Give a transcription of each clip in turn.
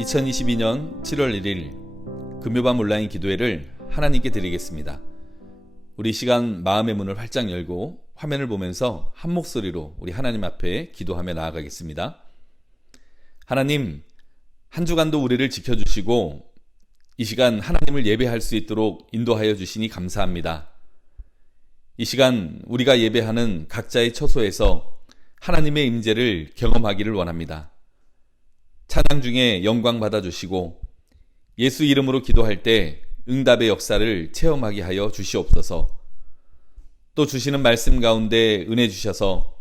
(2022년 7월 1일) 금요밤 온라인 기도회를 하나님께 드리겠습니다. 우리 시간 마음의 문을 활짝 열고 화면을 보면서 한 목소리로 우리 하나님 앞에 기도하며 나아가겠습니다. 하나님, 한 주간도 우리를 지켜주시고 이 시간 하나님을 예배할 수 있도록 인도하여 주시니 감사합니다. 이 시간 우리가 예배하는 각자의 처소에서 하나님의 임재를 경험하기를 원합니다. 찬양 중에 영광 받아주시고 예수 이름으로 기도할 때 응답의 역사를 체험하게 하여 주시옵소서. 또 주시는 말씀 가운데 은혜 주셔서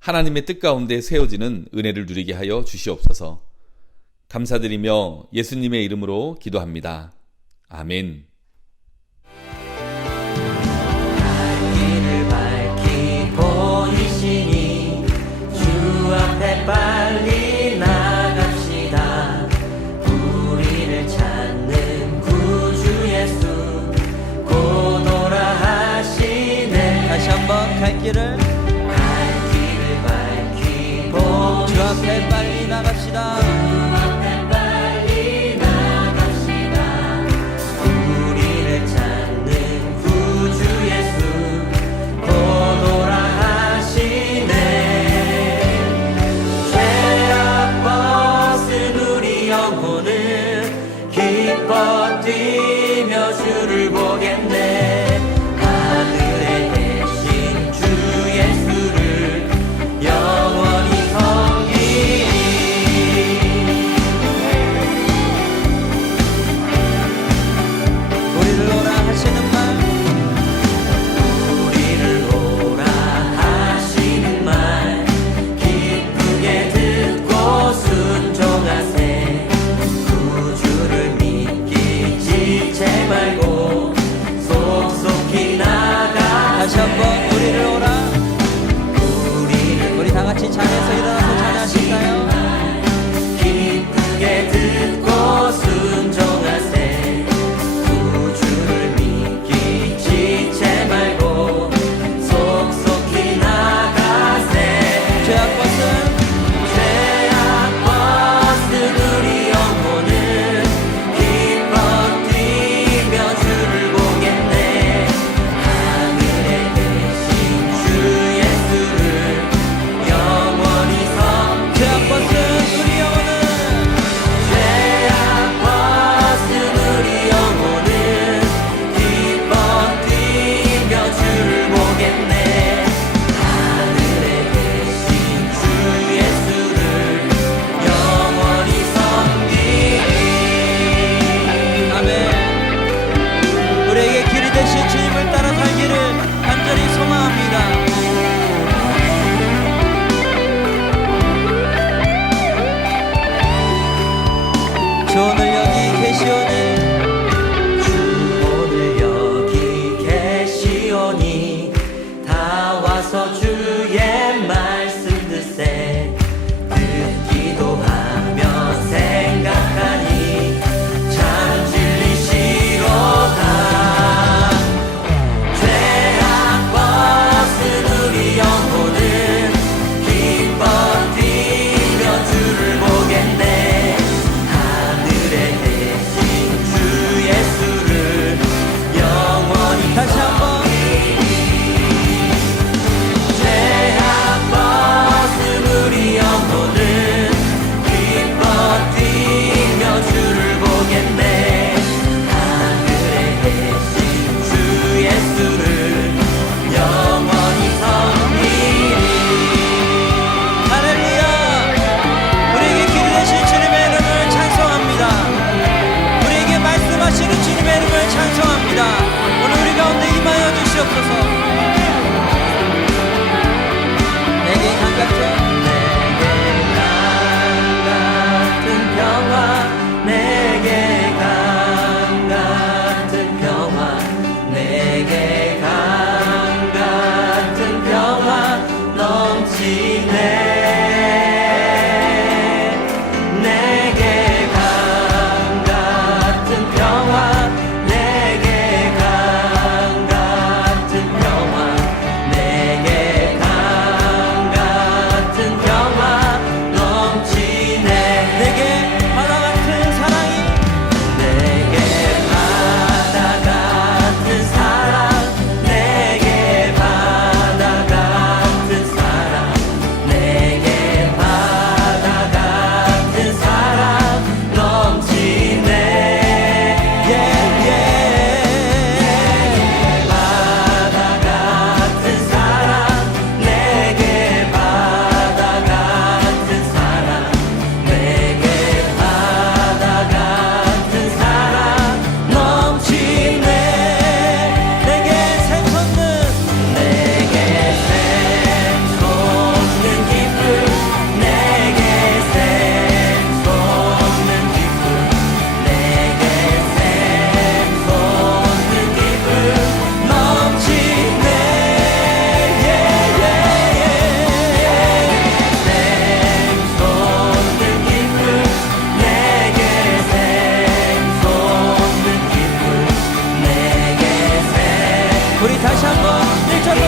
하나님의 뜻 가운데 세워지는 은혜를 누리게 하여 주시옵소서. 감사드리며 예수님의 이름으로 기도합니다. 아멘. 길을 밝히 보이시니 주 앞에 빨리 나갑시다. 우리를 찾는 구주 예수 곧 오라 하시네. 다시 한번 갈 길을 밝히 보이시니 주 앞에 빨리 나갑시다. 기뻐 뛰며 주를 보겠네. 하늘에 계신 주 예수를 영원히 섬기리. 우리를 오라 하시는 말, 우리를 오라 하시는 말 기쁘게 듣고 순종하세. 지체 말고 속속히 나가. 다시 한번 우리를 오라. 우리 다 같이 자리에서 일어나서 찬양하실까요? 기쁘게 듣고 순종하세. 구주를 믿기 지체 말고 속속히 나가세. 죄악 벗은 우리 영혼은 기뻐 뛰며 주를 보겠네. 하늘에 계신 주 예수를 영원히 섬기리. 죄악 벗은 우리 영혼은 죄악 벗은 우리 영혼은 기뻐 뛰며 주를 보겠네. 하늘에 계신 주 예수를 영원히 섬기리. 아멘. 우리에게 길이 되신 주님을 따라 살기를 간절히 소망합니다. 주 오늘 여기 계시오니 오늘 여기 계시오니 다 와서 주의 말씀 듣세. 듣기도 하며 생각하니 참 진리시로다. 죄악 벗은 우리 영혼은 기뻐 뛰며 주를 보겠네. 하늘에 계신 주 예수를 영원히 다시 한번 섬기리.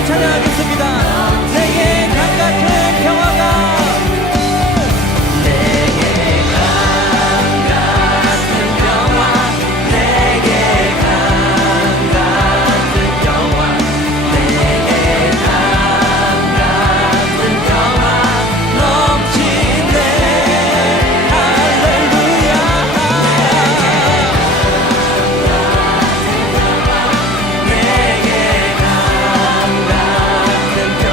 찬양하겠습니다. 내게 강 같은 평화가 내게 강 같은 평화 내게 강 같은 평화 내게 강 같은 평화 넘치네 할렐루야 내게 강 같은 평화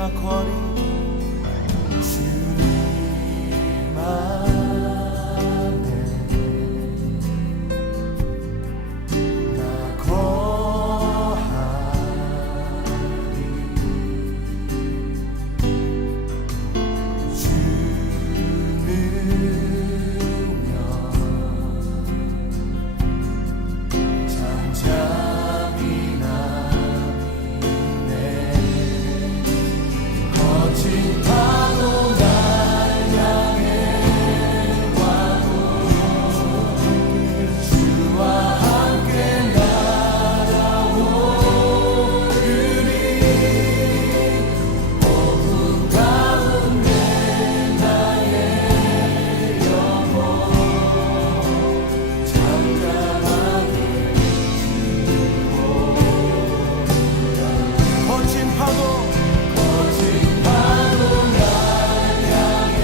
나 거리 주님 안에 나 거하리 주는요 잠잠히 남이네 거친 파도 날 향해 와도 주와 함께 날아오르리 어둠 가운데 나의 영혼 잠잠하게 거친 파도 날 향해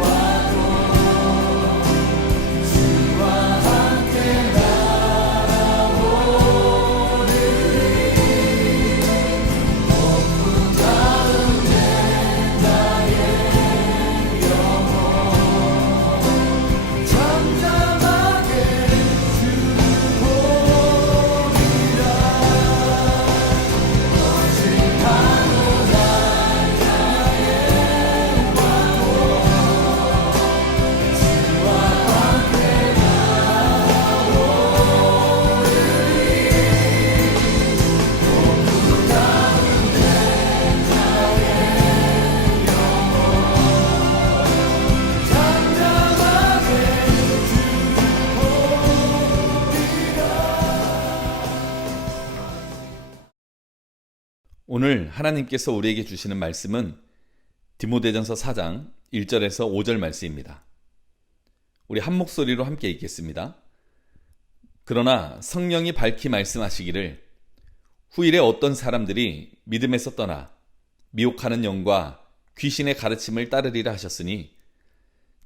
와도 주와 함께 날아오르리 어둠 가운데 나의 영혼 잠잠하게 주를 보리라 거친 파도 날 향해 와도 주와 함께 오늘 하나님께서 우리에게 주시는 말씀은 디모데전서 4장 1절에서 5절 말씀입니다. 우리 한 목소리로 함께 읽겠습니다. 그러나 성령이 밝히 말씀하시기를 후일에 어떤 사람들이 믿음에서 떠나 미혹하는 영과 귀신의 가르침을 따르리라 하셨으니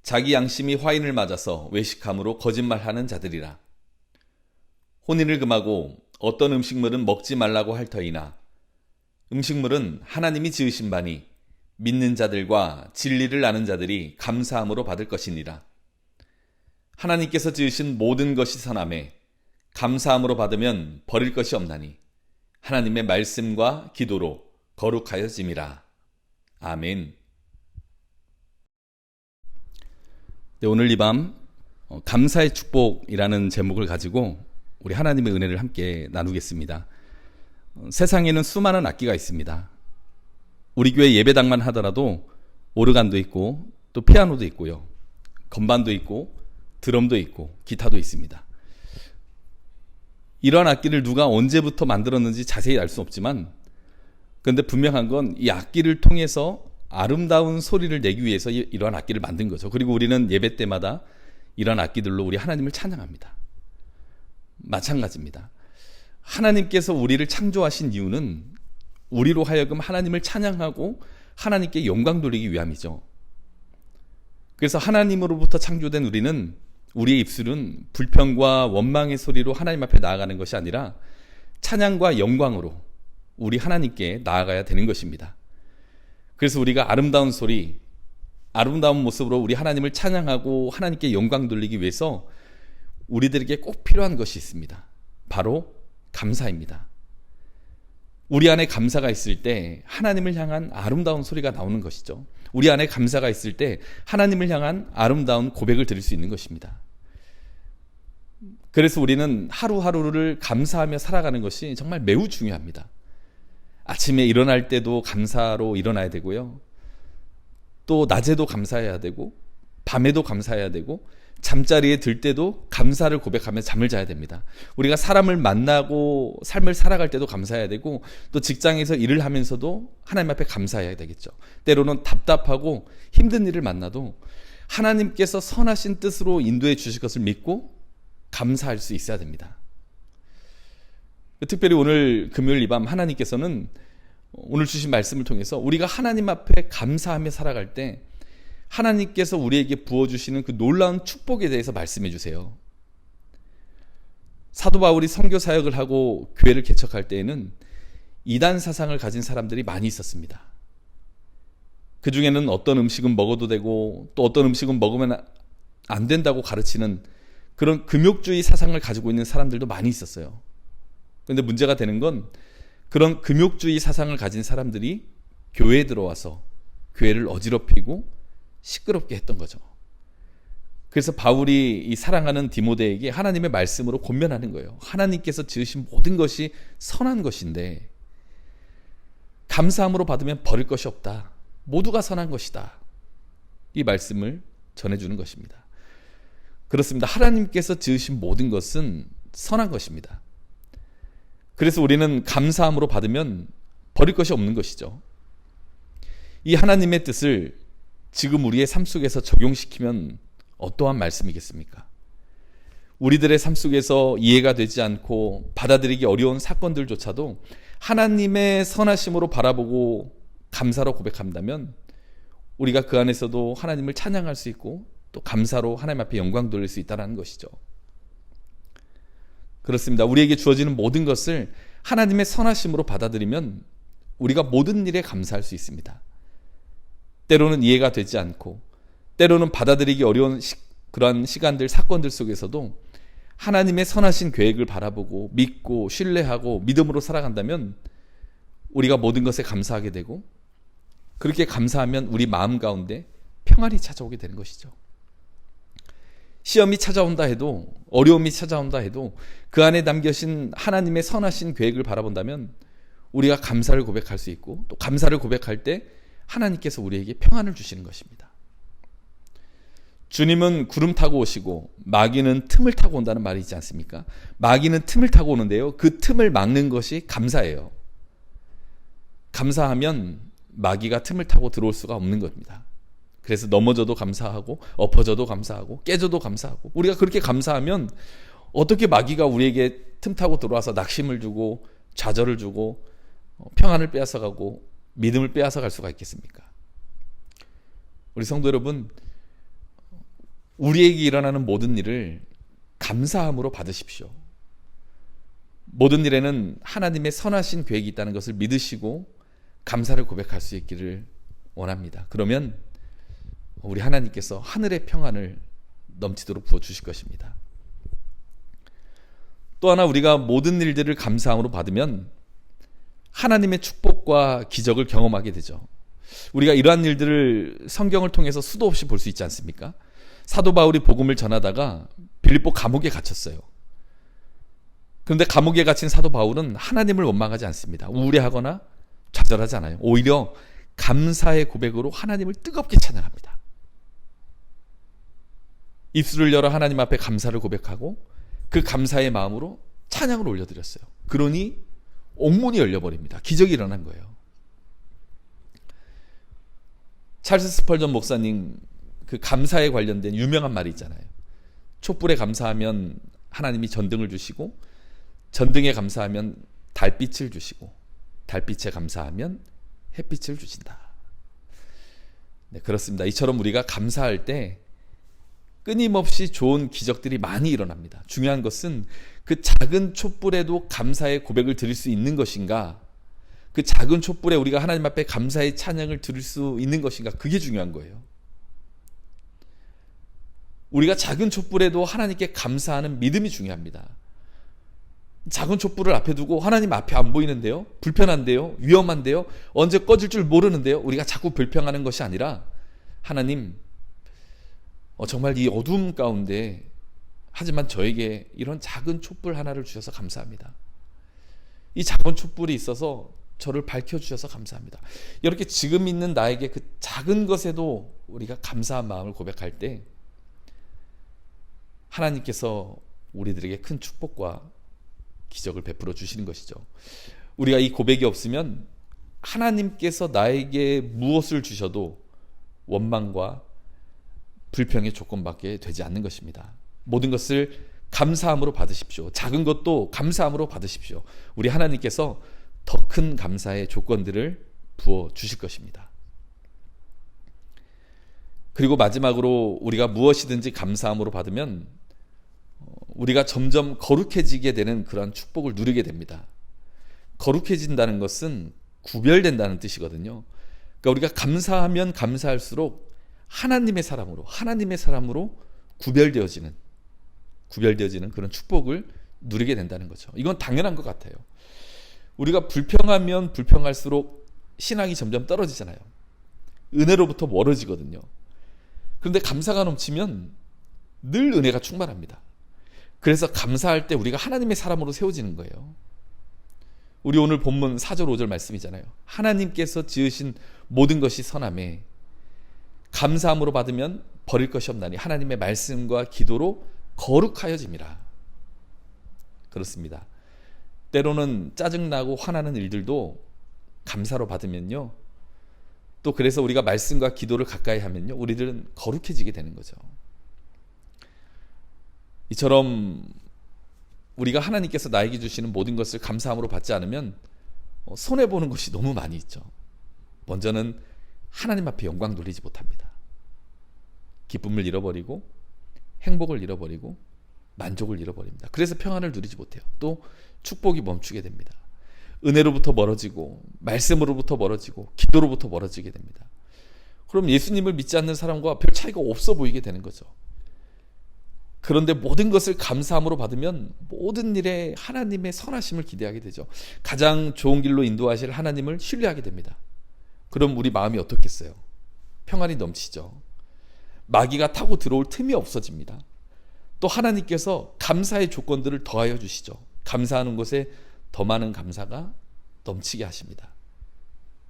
자기 양심이 화인을 맞아서 외식함으로 거짓말하는 자들이라. 혼인을 금하고 어떤 음식물은 먹지 말라고 할 터이나 음식물은 하나님이 지으신 바니 믿는 자들과 진리를 아는 자들이 감사함으로 받을 것이니라. 하나님께서 지으신 모든 것이 선하매 감사함으로 받으면 버릴 것이 없나니 하나님의 말씀과 기도로 거룩하여짐이라. 아멘. 네, 오늘 이 밤 감사의 축복이라는 제목을 가지고 우리 하나님의 은혜를 함께 나누겠습니다. 세상에는 수많은 악기가 있습니다. 우리 교회 예배당만 하더라도 오르간도 있고 또 피아노도 있고요. 건반도 있고 드럼도 있고 기타도 있습니다. 이러한 악기를 누가 언제부터 만들었는지 자세히 알 수 없지만 그런데 분명한 건 이 악기를 통해서 아름다운 소리를 내기 위해서 이러한 악기를 만든 거죠. 그리고 우리는 예배 때마다 이러한 악기들로 우리 하나님을 찬양합니다. 마찬가지입니다. 하나님께서 우리를 창조하신 이유는 우리로 하여금 하나님을 찬양하고 하나님께 영광 돌리기 위함이죠. 그래서 하나님으로부터 창조된 우리는 우리의 입술은 불평과 원망의 소리로 하나님 앞에 나아가는 것이 아니라 찬양과 영광으로 우리 하나님께 나아가야 되는 것입니다. 그래서 우리가 아름다운 소리, 아름다운 모습으로 우리 하나님을 찬양하고 하나님께 영광 돌리기 위해서 우리들에게 꼭 필요한 것이 있습니다. 바로 감사입니다. 우리 안에 감사가 있을 때 하나님을 향한 아름다운 소리가 나오는 것이죠. 우리 안에 감사가 있을 때 하나님을 향한 아름다운 고백을 드릴 수 있는 것입니다. 그래서 우리는 하루하루를 감사하며 살아가는 것이 정말 매우 중요합니다. 아침에 일어날 때도 감사로 일어나야 되고요. 또 낮에도 감사해야 되고 밤에도 감사해야 되고 잠자리에 들 때도 감사를 고백하며 잠을 자야 됩니다. 우리가 사람을 만나고 삶을 살아갈 때도 감사해야 되고 또 직장에서 일을 하면서도 하나님 앞에 감사해야 되겠죠. 때로는 답답하고 힘든 일을 만나도 하나님께서 선하신 뜻으로 인도해 주실 것을 믿고 감사할 수 있어야 됩니다. 특별히 오늘 금요일 이 밤 하나님께서는 오늘 주신 말씀을 통해서 우리가 하나님 앞에 감사하며 살아갈 때 하나님께서 우리에게 부어주시는 그 놀라운 축복에 대해서 말씀해 주세요. 사도 바울이 선교 사역을 하고 교회를 개척할 때에는 이단 사상을 가진 사람들이 많이 있었습니다. 그 중에는 어떤 음식은 먹어도 되고 또 어떤 음식은 먹으면 안 된다고 가르치는 그런 금욕주의 사상을 가지고 있는 사람들도 많이 있었어요. 그런데 문제가 되는 건 그런 금욕주의 사상을 가진 사람들이 교회에 들어와서 교회를 어지럽히고 시끄럽게 했던 거죠. 그래서 바울이 이 사랑하는 디모데에게 하나님의 말씀으로 권면하는 거예요. 하나님께서 지으신 모든 것이 선한 것인데 감사함으로 받으면 버릴 것이 없다. 모두가 선한 것이다. 이 말씀을 전해주는 것입니다. 그렇습니다. 하나님께서 지으신 모든 것은 선한 것입니다. 그래서 우리는 감사함으로 받으면 버릴 것이 없는 것이죠. 이 하나님의 뜻을 지금 우리의 삶 속에서 적용시키면 어떠한 말씀이겠습니까? 우리들의 삶 속에서 이해가 되지 않고 받아들이기 어려운 사건들조차도 하나님의 선하심으로 바라보고 감사로 고백한다면 우리가 그 안에서도 하나님을 찬양할 수 있고 또 감사로 하나님 앞에 영광 돌릴 수 있다는 것이죠. 그렇습니다. 우리에게 주어지는 모든 것을 하나님의 선하심으로 받아들이면 우리가 모든 일에 감사할 수 있습니다. 때로는 이해가 되지 않고 때로는 받아들이기 어려운 그러한 시간들, 사건들 속에서도 하나님의 선하신 계획을 바라보고 믿고 신뢰하고 믿음으로 살아간다면 우리가 모든 것에 감사하게 되고 그렇게 감사하면 우리 마음 가운데 평안이 찾아오게 되는 것이죠. 시험이 찾아온다 해도 어려움이 찾아온다 해도 그 안에 담겨진 하나님의 선하신 계획을 바라본다면 우리가 감사를 고백할 수 있고 또 감사를 고백할 때 하나님께서 우리에게 평안을 주시는 것입니다. 주님은 구름 타고 오시고 마귀는 틈을 타고 온다는 말이 있지 않습니까? 마귀는 틈을 타고 오는데요. 그 틈을 막는 것이 감사예요. 감사하면 마귀가 틈을 타고 들어올 수가 없는 겁니다. 그래서 넘어져도 감사하고 엎어져도 감사하고 깨져도 감사하고 우리가 그렇게 감사하면 어떻게 마귀가 우리에게 틈 타고 들어와서 낙심을 주고 좌절을 주고 평안을 빼앗아가고 믿음을 빼앗아갈 수가 있겠습니까? 우리 성도 여러분, 우리에게 일어나는 모든 일을 감사함으로 받으십시오. 모든 일에는 하나님의 선하신 계획이 있다는 것을 믿으시고 감사를 고백할 수 있기를 원합니다. 그러면 우리 하나님께서 하늘의 평안을 넘치도록 부어주실 것입니다. 또 하나 우리가 모든 일들을 감사함으로 받으면 하나님의 축복과 기적을 경험하게 되죠. 우리가 이러한 일들을 성경을 통해서 수도 없이 볼 수 있지 않습니까? 사도 바울이 복음을 전하다가 빌립보 감옥에 갇혔어요. 그런데 감옥에 갇힌 사도 바울은 하나님을 원망하지 않습니다. 우울해하거나 좌절하지 않아요. 오히려 감사의 고백으로 하나님을 뜨겁게 찬양합니다. 입술을 열어 하나님 앞에 감사를 고백하고 그 감사의 마음으로 찬양을 올려드렸어요. 그러니 옥문이 열려버립니다. 기적이 일어난 거예요. 찰스 스펄전 목사님 그 감사에 관련된 유명한 말이 있잖아요. 촛불에 감사하면 하나님이 전등을 주시고 전등에 감사하면 달빛을 주시고 달빛에 감사하면 햇빛을 주신다. 네, 그렇습니다. 이처럼 우리가 감사할 때 끊임없이 좋은 기적들이 많이 일어납니다. 중요한 것은 그 작은 촛불에도 감사의 고백을 드릴 수 있는 것인가, 그 작은 촛불에 우리가 하나님 앞에 감사의 찬양을 드릴 수 있는 것인가, 그게 중요한 거예요. 우리가 작은 촛불에도 하나님께 감사하는 믿음이 중요합니다. 작은 촛불을 앞에 두고 하나님 앞에 안 보이는데요, 불편한데요, 위험한데요, 언제 꺼질 줄 모르는데요, 우리가 자꾸 불평하는 것이 아니라 하나님, 정말 이 어두움 가운데 하지만 저에게 이런 작은 촛불 하나를 주셔서 감사합니다. 이 작은 촛불이 있어서 저를 밝혀주셔서 감사합니다. 이렇게 지금 있는 나에게 그 작은 것에도 우리가 감사한 마음을 고백할 때 하나님께서 우리들에게 큰 축복과 기적을 베풀어 주시는 것이죠. 우리가 이 고백이 없으면 하나님께서 나에게 무엇을 주셔도 원망과 불평의 조건밖에 되지 않는 것입니다. 모든 것을 감사함으로 받으십시오. 작은 것도 감사함으로 받으십시오. 우리 하나님께서 더 큰 감사의 조건들을 부어 주실 것입니다. 그리고 마지막으로 우리가 무엇이든지 감사함으로 받으면 우리가 점점 거룩해지게 되는 그런 축복을 누리게 됩니다. 거룩해진다는 것은 구별된다는 뜻이거든요. 그러니까 우리가 감사하면 감사할수록 하나님의 사람으로 구별되어지는 그런 축복을 누리게 된다는 거죠. 이건 당연한 것 같아요. 우리가 불평하면 불평할수록 신앙이 점점 떨어지잖아요. 은혜로부터 멀어지거든요. 그런데 감사가 넘치면 늘 은혜가 충만합니다. 그래서 감사할 때 우리가 하나님의 사람으로 세워지는 거예요. 우리 오늘 본문 4절 5절 말씀이잖아요. 하나님께서 지으신 모든 것이 선하매 감사함으로 받으면 버릴 것이 없나니 하나님의 말씀과 기도로 거룩하여짐이라. 그렇습니다. 때로는 짜증나고 화나는 일들도 감사로 받으면요, 또 그래서 우리가 말씀과 기도를 가까이 하면요, 우리들은 거룩해지게 되는 거죠. 이처럼 우리가 하나님께서 나에게 주시는 모든 것을 감사함으로 받지 않으면 손해보는 것이 너무 많이 있죠. 먼저는 하나님 앞에 영광 돌리지 못합니다. 기쁨을 잃어버리고 행복을 잃어버리고 만족을 잃어버립니다. 그래서 평안을 누리지 못해요. 또 축복이 멈추게 됩니다. 은혜로부터 멀어지고 말씀으로부터 멀어지고 기도로부터 멀어지게 됩니다. 그럼 예수님을 믿지 않는 사람과 별 차이가 없어 보이게 되는 거죠. 그런데 모든 것을 감사함으로 받으면 모든 일에 하나님의 선하심을 기대하게 되죠. 가장 좋은 길로 인도하실 하나님을 신뢰하게 됩니다. 그럼 우리 마음이 어떻겠어요? 평안이 넘치죠. 마귀가 타고 들어올 틈이 없어집니다. 또 하나님께서 감사의 조건들을 더하여 주시죠. 감사하는 것에 더 많은 감사가 넘치게 하십니다.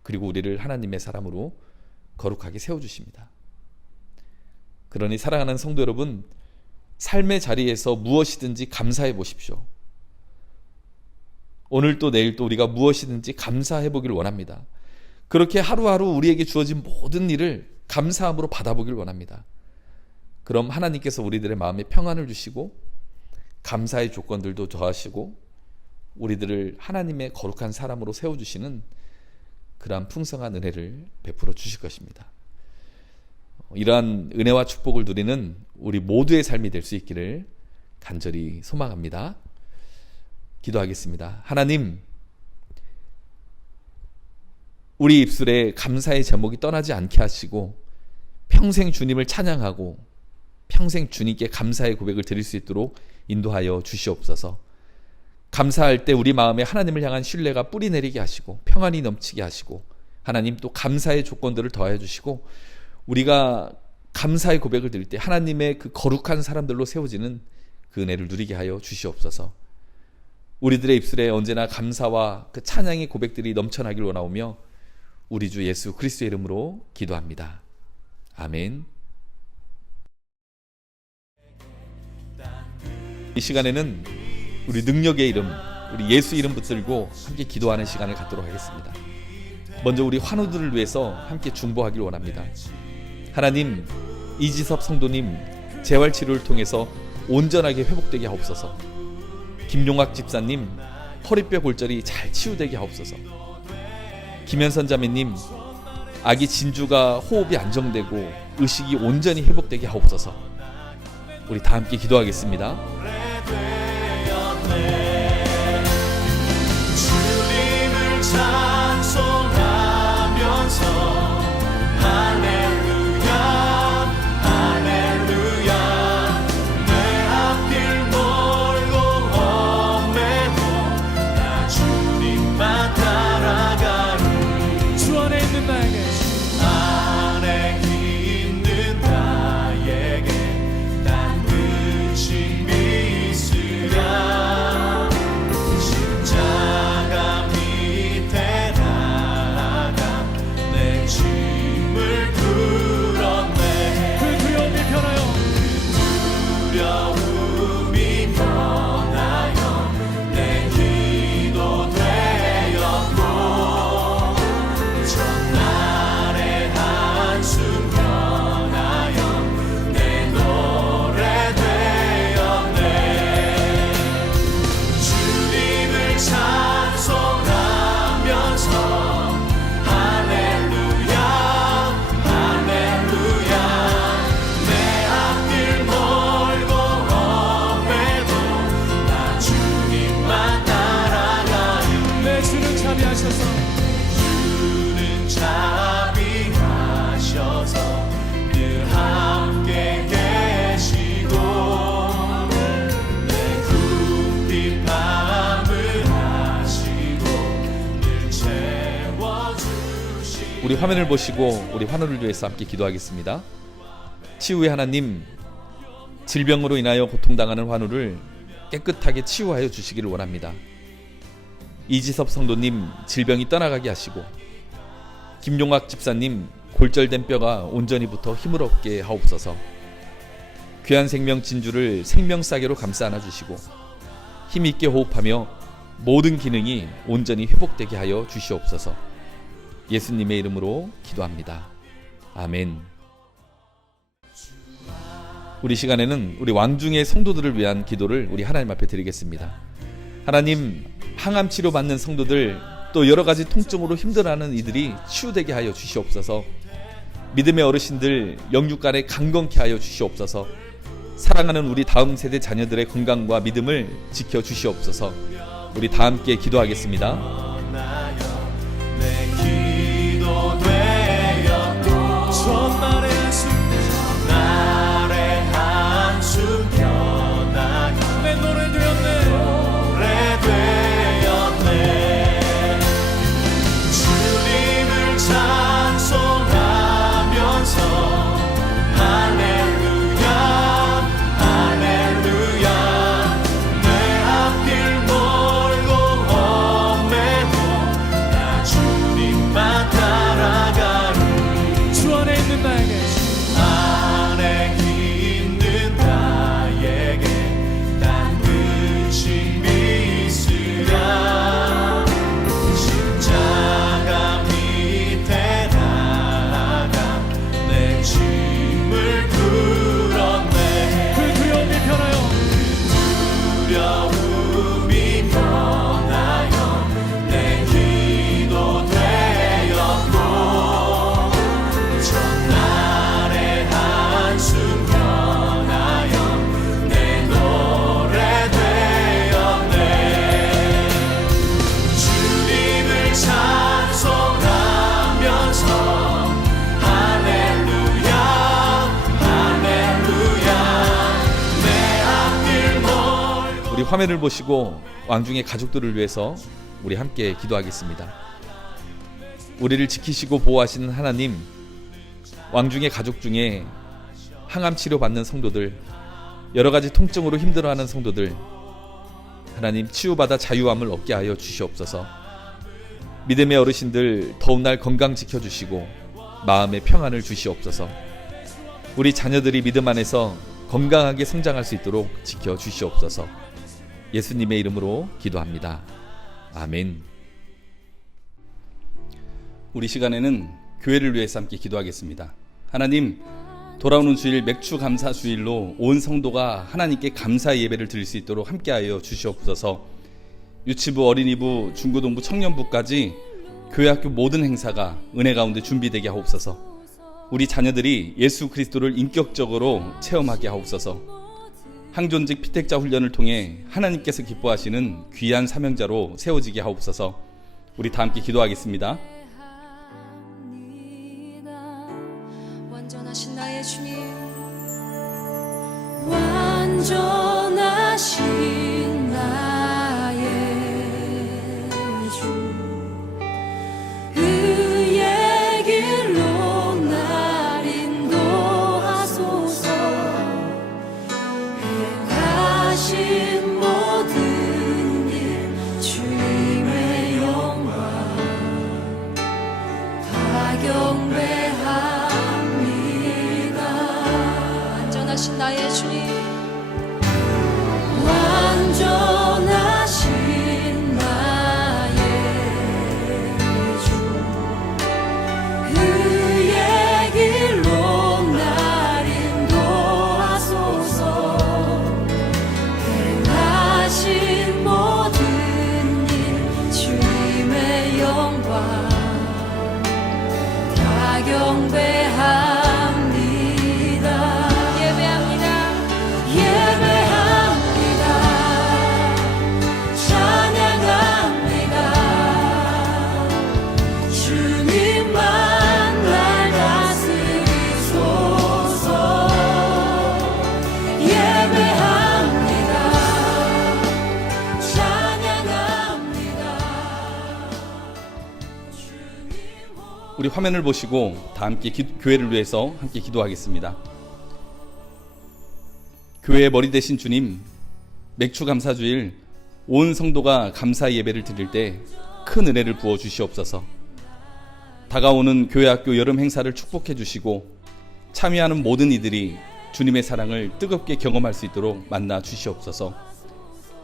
그리고 우리를 하나님의 사람으로 거룩하게 세워주십니다. 그러니 사랑하는 성도 여러분, 삶의 자리에서 무엇이든지 감사해 보십시오. 오늘 또 내일 또 우리가 무엇이든지 감사해 보길 원합니다. 그렇게 하루하루 우리에게 주어진 모든 일을 감사함으로 받아보길 원합니다. 그럼 하나님께서 우리들의 마음에 평안을 주시고 감사의 조건들도 더하시고 우리들을 하나님의 거룩한 사람으로 세워주시는 그러한 풍성한 은혜를 베풀어 주실 것입니다. 이러한 은혜와 축복을 누리는 우리 모두의 삶이 될 수 있기를 간절히 소망합니다. 기도하겠습니다. 하나님, 우리 입술에 감사의 제목이 떠나지 않게 하시고 평생 주님을 찬양하고 평생 주님께 감사의 고백을 드릴 수 있도록 인도하여 주시옵소서. 감사할 때 우리 마음에 하나님을 향한 신뢰가 뿌리 내리게 하시고 평안이 넘치게 하시고 하나님 또 감사의 조건들을 더해 주시고 우리가 감사의 고백을 드릴 때 하나님의 그 거룩한 사람들로 세워지는 그 은혜를 누리게 하여 주시옵소서. 우리들의 입술에 언제나 감사와 그 찬양의 고백들이 넘쳐나길 원하오며 우리 주 예수 그리스도의 이름으로 기도합니다. 아멘. 이 시간에는 우리 능력의 이름, 우리 예수 이름 붙들고 함께 기도하는 시간을 갖도록 하겠습니다. 먼저 우리 환우들을 위해서 함께 중보하길 원합니다. 하나님, 이지섭 성도님 재활치료를 통해서 온전하게 회복되게 하옵소서. 김용학 집사님 허리뼈 골절이 잘 치유되게 하옵소서. 김현선 자매님 아기 진주가 호흡이 안정되고 의식이 온전히 회복되게 하옵소서. 우리 다 함께 기도하겠습니다. 주님을 찬송하면서 할렐루야 할렐루야 내 앞길 멀고 험해도 나 주님만 따라가리. 주 안에 있는 나에게 안에 있는 나에게 난 끝이 있으랴. 십자가 밑에 나아가 내 짐을 풀었네. 그 두려움이 변하여 내 기도 되었고 전날의 한숨 변하여 내 노래 되었네. 주님을 찬송하면서 할렐루야 할렐루야 내 앞길 멀고 험해도 나 주님만 따라가리. 내 주를 우리 화면을 보시고 우리 환우를 위해서 함께 기도하겠습니다. 치유의 하나님, 질병으로 인하여 고통당하는 환우를 깨끗하게 치유하여 주시기를 원합니다. 이지섭 성도님 질병이 떠나가게 하시고, 김용학 집사님 골절된 뼈가 온전히 붙어 힘을 얻게 하옵소서. 귀한 생명 진주를 생명싸개로 감싸 안아주시고 힘있게 호흡하며 모든 기능이 온전히 회복되게 하여 주시옵소서. 예수님의 이름으로 기도합니다. 아멘. 우리 시간에는 우리 왕중의 성도들을 위한 기도를 우리 하나님 앞에 드리겠습니다. 하나님, 항암 치료 받는 성도들, 또 여러 가지 통증으로 힘들어하는 이들이 치유되게 하여 주시옵소서. 믿음의 어르신들 영육간에 강건케 하여 주시옵소서. 사랑하는 우리 다음 세대 자녀들의 건강과 믿음을 지켜 주시옵소서. 우리 다 함께 기도하겠습니다. 내 기도 되었고 전날의 한숨 변하여 내 노래 되었네. 주님을 찬송하면서 할렐루야 할렐루야. 내 앞길 멀고 험해도 나 주님만 따라가리. 주 안에 있는 나에게 안에 있는 나에게 반드시 믿으랴. 십자가 밑에 나아가 내 짐을 풀었네. 그 두려움이 변하여 내 기도 되었고 전날의 한숨 변하여 내 노래 되었네. 주님을 찬송하면서 할렐루야 할렐루야. 내 앞길 멀고 우리 화면을 보시고 왕중의 가족들을 위해서 우리 함께 기도하겠습니다. 우리를 지키시고 보호하시는 하나님, 왕중의 가족 중에 항암 치료 받는 성도들, 여러 가지 통증으로 힘들어하는 성도들, 하나님 치유받아 자유함을 얻게 하여 주시옵소서. 믿음의 어르신들 더운 날 건강 지켜주시고 마음의 평안을 주시옵소서. 우리 자녀들이 믿음 안에서 건강하게 성장할 수 있도록 지켜주시옵소서. 예수님의 이름으로 기도합니다. 아멘. 우리 시간에는 교회를 위해서 함께 기도하겠습니다. 하나님, 돌아오는 주일 맥주 감사 주일로 온 성도가 하나님께 감사의 예배를 드릴 수 있도록 함께하여 주시옵소서. 유치부, 어린이부, 중고등부, 청년부까지 교회 학교 모든 행사가 은혜 가운데 준비되게 하옵소서. 우리 자녀들이 예수 그리스도를 인격적으로 체험하게 하옵소서. 항존직 피택자 훈련을 통해 하나님께서 기뻐하시는 귀한 사명자로 세워지게 하옵소서. 우리 다 함께 기도하겠습니다. 완전하신 나의 주님, 완전하신 나의 주, 의의 길로 날 인도하소서. 행하신 모든 일 주님의 영광 다 경배합니다. 완전하신 나의 주님, 완전하신 우리 화면을 보시고 다 함께 교회를 위해서 함께 기도하겠습니다. 교회의 머리 되신 주님, 맥주 감사주일 온 성도가 감사 예배를 드릴 때 큰 은혜를 부어 주시옵소서. 다가오는 교회학교 여름 행사를 축복해 주시고 참여하는 모든 이들이 주님의 사랑을 뜨겁게 경험할 수 있도록 만나 주시옵소서.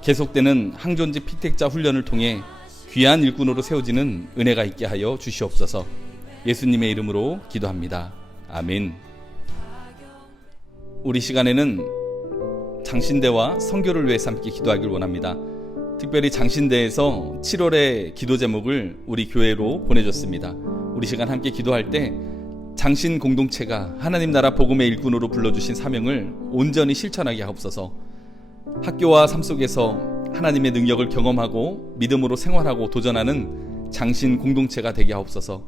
계속되는 항존지 피택자 훈련을 통해 귀한 일꾼으로 세워지는 은혜가 있게 하여 주시옵소서. 예수님의 이름으로 기도합니다. 아멘. 우리 시간에는 장신대와 선교를 위해서 함께 기도하길 원합니다. 특별히 장신대에서 7월의 기도 제목을 우리 교회로 보내줬습니다. 우리 시간 함께 기도할 때 장신 공동체가 하나님 나라 복음의 일꾼으로 불러주신 사명을 온전히 실천하게 하옵소서. 학교와 삶 속에서 하나님의 능력을 경험하고 믿음으로 생활하고 도전하는 장신 공동체가 되게 하옵소서.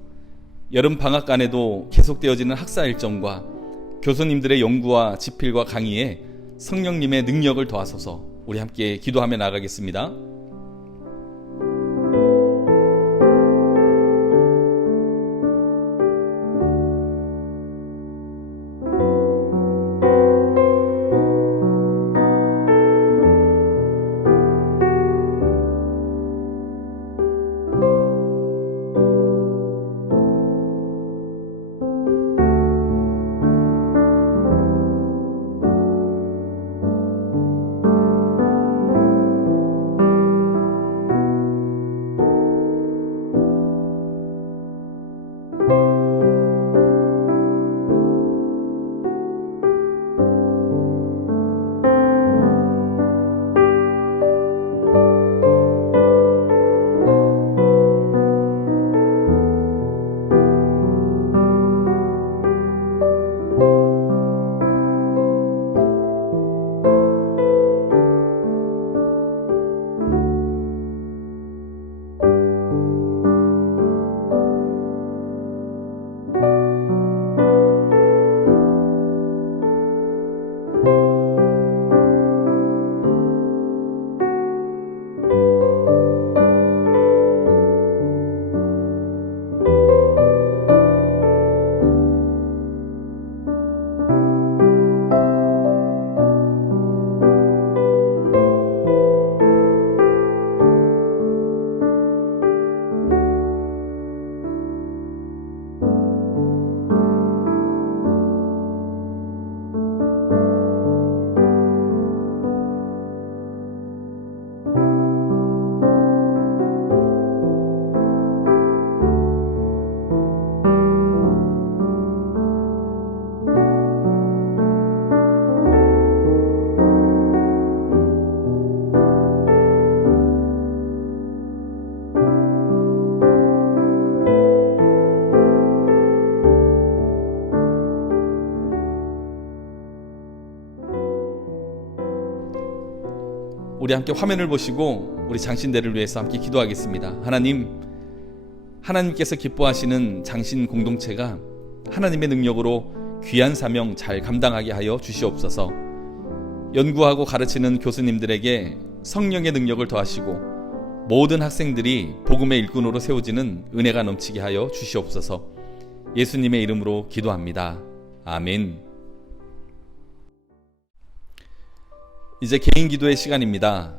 여름 방학간에도 계속되어지는 학사 일정과 교수님들의 연구와 집필과 강의에 성령님의 능력을 더하소서. 우리 함께 기도하며 나가겠습니다. 우리 함께 화면을 보시고 우리 장신대를 위해서 함께 기도하겠습니다. 하나님께서 기뻐하시는 장신 공동체가 하나님의 능력으로 귀한 사명 잘 감당하게 하여 주시옵소서. 연구하고 가르치는 교수님들에게 성령의 능력을 더하시고 모든 학생들이 복음의 일꾼으로 세워지는 은혜가 넘치게 하여 주시옵소서. 예수님의 이름으로 기도합니다. 아멘. 이제 개인 기도의 시간입니다.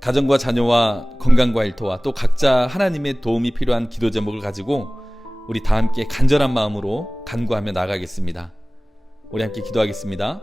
가정과 자녀와 건강과 일터와 또 각자 하나님의 도움이 필요한 기도 제목을 가지고 우리 다 함께 간절한 마음으로 간구하며 나가겠습니다. 우리 함께 기도하겠습니다.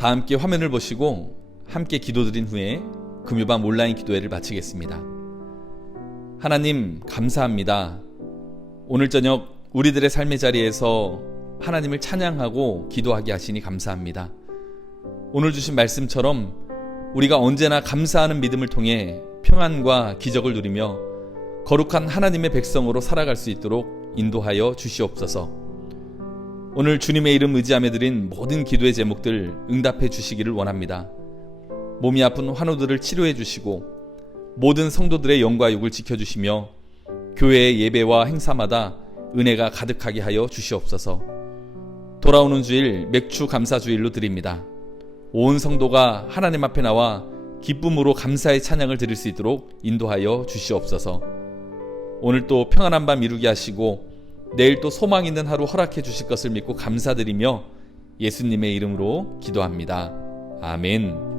다 함께 화면을 보시고 함께 기도드린 후에 금요밤 온라인 기도회를 마치겠습니다. 하나님 감사합니다. 오늘 저녁 우리들의 삶의 자리에서 하나님을 찬양하고 기도하게 하시니 감사합니다. 오늘 주신 말씀처럼 우리가 언제나 감사하는 믿음을 통해 평안과 기적을 누리며 거룩한 하나님의 백성으로 살아갈 수 있도록 인도하여 주시옵소서. 오늘 주님의 이름 의지하며 드린 모든 기도의 제목들 응답해 주시기를 원합니다. 몸이 아픈 환우들을 치료해 주시고 모든 성도들의 영과 육을 지켜주시며 교회의 예배와 행사마다 은혜가 가득하게 하여 주시옵소서. 돌아오는 주일 맥주 감사 주일로 드립니다. 온 성도가 하나님 앞에 나와 기쁨으로 감사의 찬양을 드릴 수 있도록 인도하여 주시옵소서. 오늘 또 평안한 밤 이루게 하시고 내일 또 소망 있는 하루 허락해 주실 것을 믿고 감사드리며 예수님의 이름으로 기도합니다. 아멘.